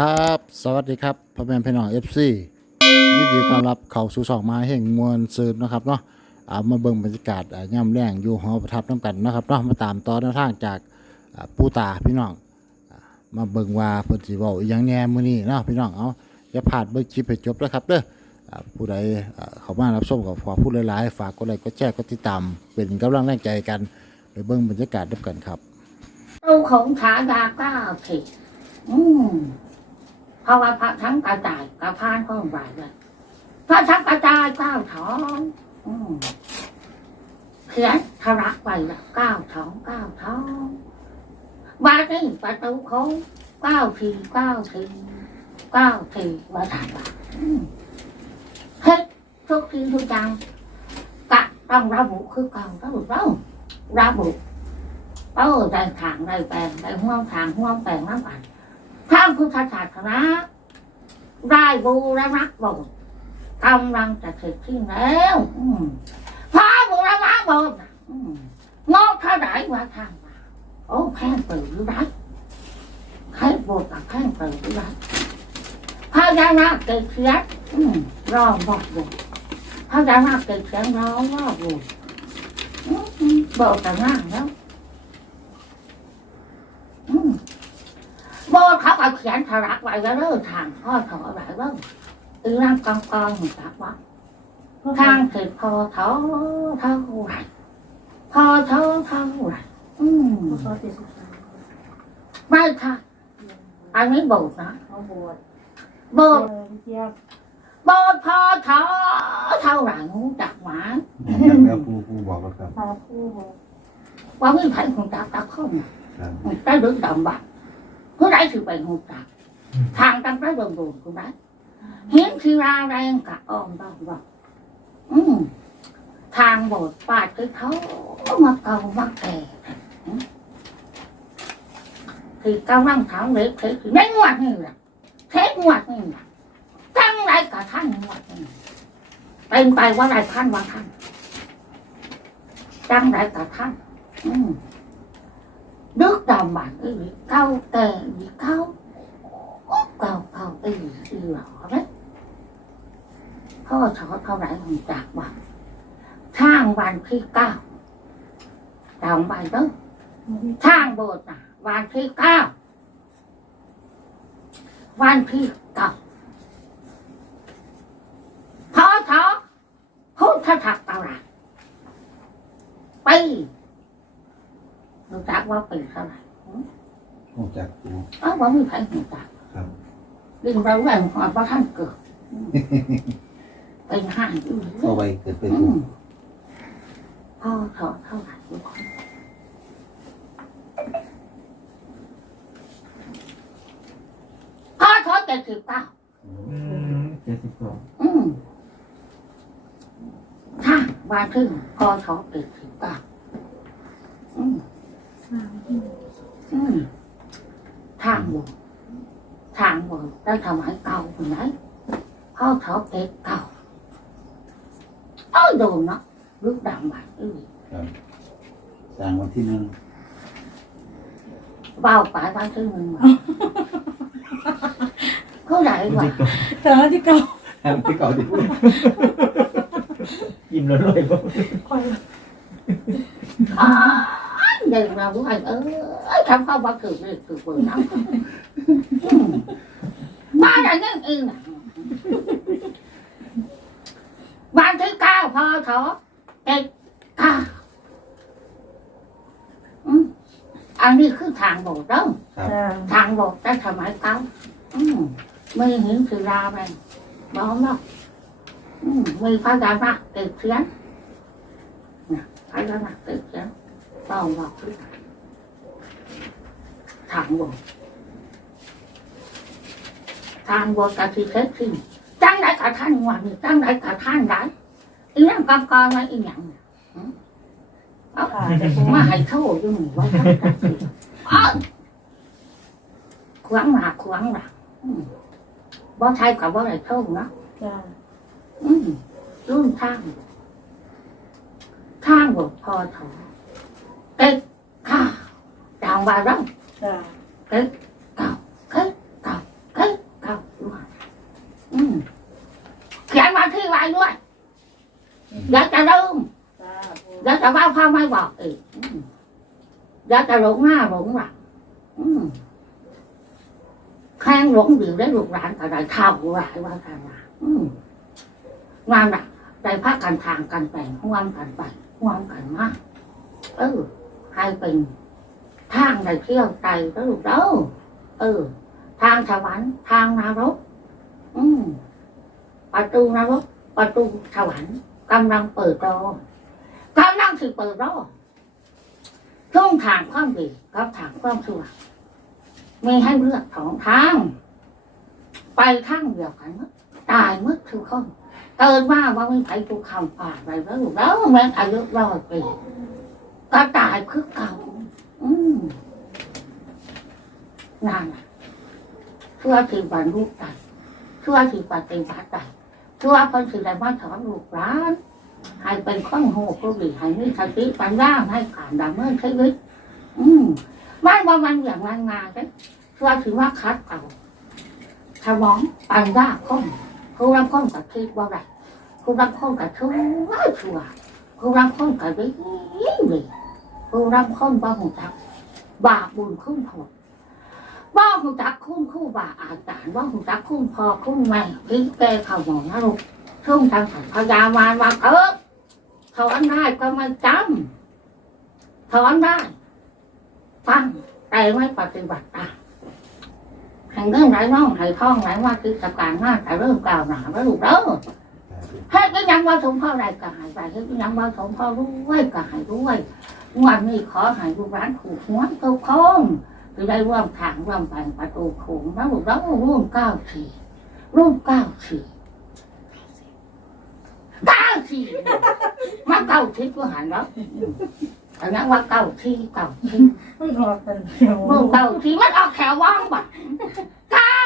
ครับ สวัสดีครับพ่อแม่พี่น้องเอฟซียินดีต้อนรับเข้าสู่ช่องมาแห่งมวลซืนนะครับเนาะอ่ามาเบิ่งบรรยากาศย่ำแรงอยู่หอประทับน้ำกันนะครับเนาะมาตามต่อแนวทางจากอ่าปู่ตาพี่น้องมาเบิ่งว่าเพิ่นสิเว้าอีหยังแหน่มื้อนี้เนาะพี่น้องเอาอย่าพลาดเบิ่งคลิปให้จบนะครับเด้ออผู้ใดเข้ามารับชมก็ขอพูดหลายๆฝากกดไลค์กดแชร์กดติดตาม เป็นกำลังแรงใจกันไปเบิ่งบรรยากาศด้วยกันครับตู้าของฉายาเก้าสิอืม เพราะว่าพระทั้งกระจายกระพานข้องไหวเลยพระทั้งกระจายเก้าท้องเขียนทรักไว้ละเก้าท้องเก้าท้องบานี่ประตูเขาเก้าทีเก้าทีเก้าทีมาถามว่าอืมเฮ็ดทุกทีทุกอย่างกะต้องระบุคือเก่าระบุเราระบุเออได้ทางได้แปลงได้ห่วงทางห่วงแปลงมากก ว่าทางพุทธศาสนาได้บูรณะโบสถ์กำลังจะเสร็จสิ้นแล้วพระบูรณะโบสถ์งอกเท่าไหร่ว่าทางว่าโอ้แพงเปิดหรือไรใครโบสถ์กับแพงเปิดหรือไรพระยานาเกิดเสียงอืมรอบอกอยู่พระยานาเกิดเสียงรอว่าอยู่อืมอืมบอกแต่งายแล้ว อืมโบ เขาเอาเขียนทรักไว้แล้วเด้อทางพ่อถอไว้แล้วอีร่างกองกองหุ่นจักว่าทางเสร็จพอเท่าเท่าไหรพอเท่าเท่าไหรอืมเขาติดสุขาไม่ค่ะอันนี้โบสถ์นะเขาบวชโบสถ์เทียบโบสถ์พอเท่าเท่าไหรงูจักหมาแล้วครูครูบอกแล้วครับพาผู้บวชว่าไม่ใช่หุ่นจักตะข้อมครับได้ดึงดำบัตรผู้ใดถือเป็นหุ่นจักทางตั้งแต่โดนโดนผู้ใดเห็นทีราแรงกะอ้อมบ้างบอก อืมทางโบสถ์ปาดคือเขามาเก่ามาแก่อืมคือกำลังถามเล็กเทคือไม่งวดนี่แหละเทงวดนี่แหละทั้ง ไรกับท่านงวดนี่เป็นไปว่าไรท่านว่าท่านจังไรกับท่านอืมดึกดำบันอีเก้าแต่อีเก้าเก่าเก่าตีตีหล่อเลยพ่อชอเท่าไหร่ของจากวันช่างวันที่เก้าดาวไปเด้อช่างโบสถ์นะวันที่เก้าวันที่เก้าพ่อชอพุทธถักตลาดปีรู้จักว่าปีเท่าไหร่ครูจากครูเอ้าว่ามีใครรู้จักครับดึงเราแหวนหอดว่าท่านเกิดอืมเป็นห้างอยู่เข้าไปเกิดไปอืถูกมพ่อถอดเท่าไหร่ทุกคนพ่อถอดเจ็ดสิบเก้าเจ็ดสิบสองอืมถ้าวันครึ่งพ่อถอดเจ็ดสิบเก้าอืม สามที่อืมทางบนทางบนได้ทำให้เก่าคนไหนพ่อถอดเจ็ดเก้าเอ้ยโดน เนาะลูกดังบัดอื้อ ครับสร้างวันที่หนึ่ง เบาไปบ้านชื่อมึงวะเขาไหนวะ แต่ว่าที่เก่า ครับที่เก่าที่พูด ยิ้มแล้วรวยบ่ คอย อ้ายเด็กเราไอ้เอ้ยทำเข้าบ้านคือเลยคือเปิดน้ำอืมบ้านไหนนั่นเองน่ะบ้านที่เก้าพอเถอะเจ็ดเก้าอืมอันนี้คือทางโบสถ์เด้อ ครับ จ้า ทางบอกได้สมัยเก่าอืมไม่เห็นคือราไปบอกเนาะอืมมีพระยานาคเกิดเสียงนะพระยานาคเกิดเสียง เต้องบอกคือทางบอกทางบอกกับที่เท็จจริงจังไรกับท่านวันนี้จังไรกับท่านได้อีนั่งกองกองไว้อีหยังเอาค่ะแต่ผมมาให้โทษอยู่หนึ่งว่าท่านจัดสิอ้าวขวางหน้าขวางหลังอืมบ่ใช่กับบ่ได้เท่าเนาะอืมรุ่นทางทางบทพอถอ ก็ดข้าวจางวาร้องก็ดข้าเก็กข้าวเก็ดข้าวด้อืมเขียนมาที่ไว้ด้วยเดี๋ยวจะเริ่มาเดี๋ยวจะว่าพ่อไม่บอกอีกเดี๋ยวจะหลงหน้าหลงหลังอืมแข้งหลงอยู่ได้ลูหลานอะไรเท่าไรว่ากันว่าอืงานน่ะใจพักกันทางกันไงห่วงกันไปห่วงกันมากเออ ให้เป็นทางได้เที่ยวใจแล้วลูกเด้อเออ ทางสวรรค์ทางนรก อืมประตูนรกประตูสวรรค์กำลังเปิดรอกำลังสิเปิดรอช่วงทางความดีกับทางความชั่วมีให้เลือกสองทาง ไปทางเดียวกันตายมืดทุกคนเกิดมาว่าไม่ไปทุกคำป่าไปแล้วแล้วแม้อายุร้อยปี ก็ตายคือเก่า อืมนั่นะเพื่อที่บรรลุได้เพื่อที่ปฏิบัติได้เพื่อคนที่ได้มาสอนลูกหลานให้เป็นข้องโหผู้ดีให้มีสติปัญญาให้การดำเนินชีวิตอืมไม่ว่ามันอย่างงานงาเลยเพื่อที่ว่าคัดเอาสมองปัญญาคนผู้รับคนกับคิดว่าไรผู้รับคนกับชั่วชั่วผู้รับคนกับดีดี ผู้รับคนบ้าหูจักบาบุญคุ้มโทษว่าหูจักคุ้นคู่บาอาจารย์ว่าหูจักคุ้นพอคุ้นแม่พิงแกเข่าหมอนะลูกช่วงทางสายพยามารว่าเออถอนได้ก็ไม่จำถอนได้ฟังแต่ไม่ปฏิบัติตามแห่งเรื่องไรน้องให้ท่องไรว่าคือสการงานแต่เริ่มกล่าวหนาแล้วลูกเด้อให้ก็ยังว่าสมพ่อไรก็หายไปให้ก็ยังว่าสมพ่อด้วยก็หายด้ว ยวันนี้ขอใหายลูกร้านถูกหัวทุกคนคือได้ร่วมทางร่วมไปประตูโขงแล้วเราร่วมเก้าทีร่วมเก้าทีเก้าทีมาเก้าทีก็หันแล้วอันนั้นว่าเก้าทีเก้าทีไม่รอกันเดียวร่วมเก้าทีมันออกแขวว่างบ่ะเก้า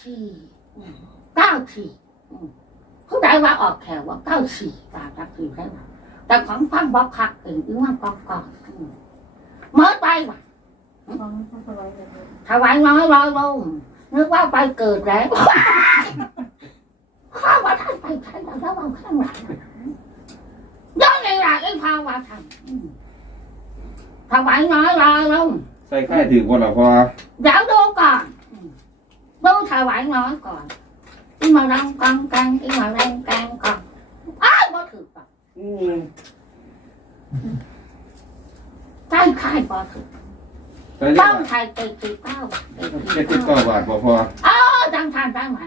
ทีเก้าทีผู้ใดว่าออกแขวว่าเก้าทีตาจักทีได้ไหม แต่ของฟังบอกคักเองอีว่าก่อนก่อนเมื่อไปว่ะฟังฟังสบายเลยถวายน้อยลอยลงนึกว่าไปเกิดแล้วข้าว่าท่านไปใช้แล้วแล้วเอาข้างหลังย้อนในหลักไอ้ภาวะท่านอืมถวายน้อยลอยลงใส่ค่ายถือคนละพอเดี๋ยวดูก่อนอืมดูถวายน้อยก่อนอีมารังกังกังอีมาแรงกังก่อนอ้าวบ่ ถือก่อนอืมใช่ใช่บ่ถือใส่เรียต้กองว่าใช้เจ็ดสิบเก้าเจ็ดสิบเจ็ดสิบเก้าเก้าบาทบ่พอเออจังทานได้ไหม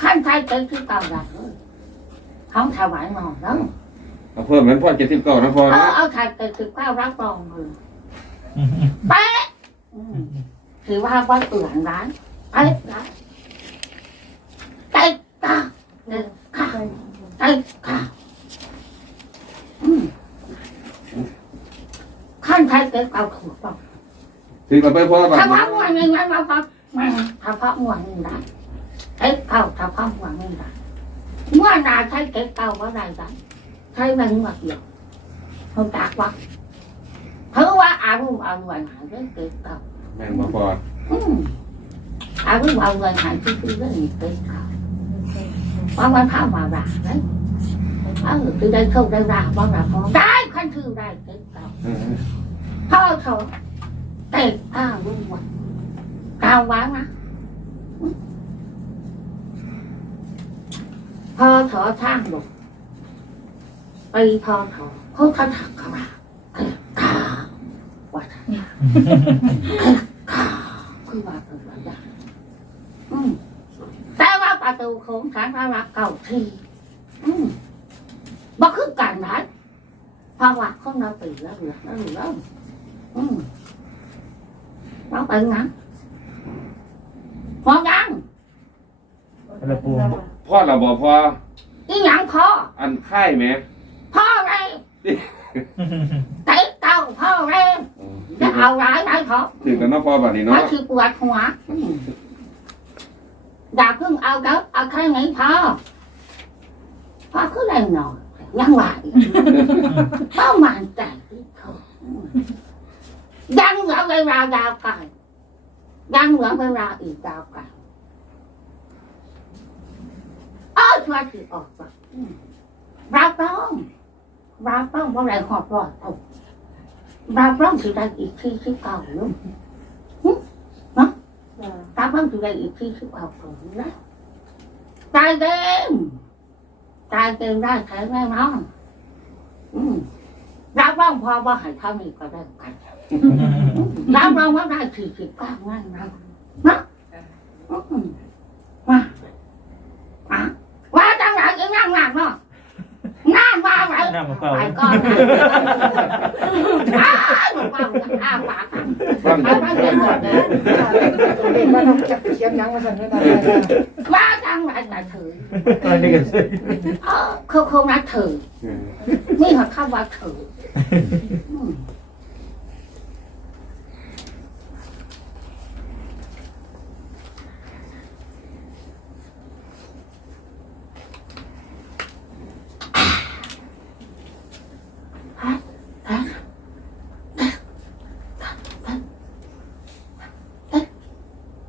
ขั้นไทยเจ็ดสิบเก้าบาทเลยเขาถวายหน่อยแล้วเอาเพิ่มเป็นพ่อเจ็ดสิบเก้านะพอเอนะอเอาไทยเจ็ดสิบเก้ารับรองเลยเป๊ะอืมถือว่าว่าเอื่อนร้านเป๊ะร้านเจ็ดเก้าเจ็ดเก้าใจเจ็ดเก้าอืม ขั้นไทยเจ็ดเกาถูกต้องถือกับไปพ่อบาทถ้าพระมวนี่มันมาพักมาถ้าพระมวลนี่ได้เจ็ดเก้าถ้าพระมวลนี่ได้เมื่อนาใช้เจ็ดเก้าก็ได้ได้ใช้มันหมดเดียวเขาจากว่าเพราะว่าอารมณ์เอาเงินหายเรื่องเจ็ดเก้าแม่นบ่พออืมอารมณ์เอาเงินหายที่คือเรื่องนี้เจ็ดเกาเพราะมันเข้ามาด่าเลยเออคือได้โชคได้ราบบ้างละพอได้คันคือได้เจ็ดเก้า พ่อเขาเตะอ้าวลุงวันกาวว้างนะพ่อถอช่างลูกไปพ่อถอเขาเขาถักเขาละเกิดข้าวว่าท่านเก้าคือว่าเป็นอะไรอย่แต่ว่าประตูโค้งฐานพระเก่าทีบ่คือกันนะเพราะว่าของเราตีแล้วเหลือแล้วเหลือ อืม nó bệnh hả ngon ăn พ่อเราบ่พอ cái nhận kho อันค่ายไหม kho đây thấy tao kho đây ถื cái อ ảo lại lại kho ถือกันเนาะพ่อบาทนี่เนา ยังเหลือเวลายาวไกลยังเหลือเวลาอีกยาวไกลเออช่วยที่ออกมาเราต้องเราต้องว่าอะไรขอบรอดเอาเราต้องถือได้อีกที่ที่เก่าลูงเนาะเราต้องถือได้อีกที่ที่เก่าลูกนะตายเต็มตายเต็มได้แช้ไม่น้องเราต้องพอว่าหายเท่านี้ก็ได้กัน รับรองว่าได้สี่สิบเก้านั่นนะนะอืมมาอะว่าจังไหนยังนั่งหนักเนาะนั่งมาไหนน้ำมะพร้าวไปก่อนนะอ้าวบอกว่าอ้าวปากกันบ้านไปไปเรียนหมดเลยมาทำจับเขียนยังมาสั่นไม่ได้ว่าจังไหนแต่ถือตอนนี้กันสิเออเขาคงนัดถือนี่เขาเข้าว่าถืออืม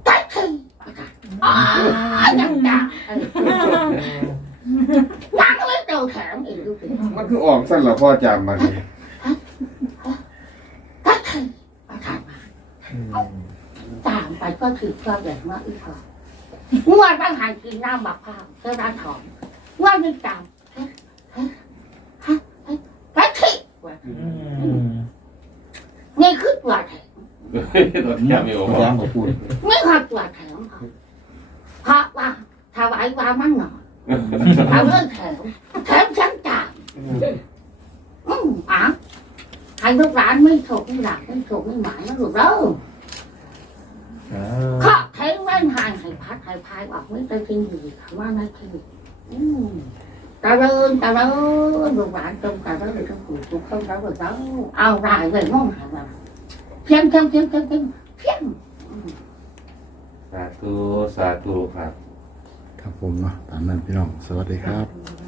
ตัดถืออ๋อยังจังเออยังไม่เจอแถมอีกลูก มันคือออกสั้นละพ่อจำมาดิก็คือประธานมาตามไปก็คือก็แบบว่าอีกพองวดบางหันกินน้ำมะพร้าวเจ้าร้านทองงวดนี้ตามฮ้ยเฮ้ยเฮ้ยเฮ้ยก็คือนี่คือตัวแถมตอนจำไม่ออกย้ำกับพูดไม่ขอตัวแถมเพราะว่าถวายว่ามันหน่อยเอาเรื่องแถม อืมอะให้ลูกหลานไม่ถูกไม่หลักไม่ถูกไม่หมายนะลูกเด้อข้าเทงแว่นหางให้พัดให้พายออกไม่ได้จริงดีคำว่านั่นคืออืมตะเรินตะเรินลูกหลานจงตะเรินจงปู่ทุกคนเราเราเอารายเลยมองหามาเพียงเพียงเพียงเพียงเพียงเพียงอืมสาธุสาธุครับ ครับผมเนาะตามนั้นพี่น้อง สวัสดีครับบ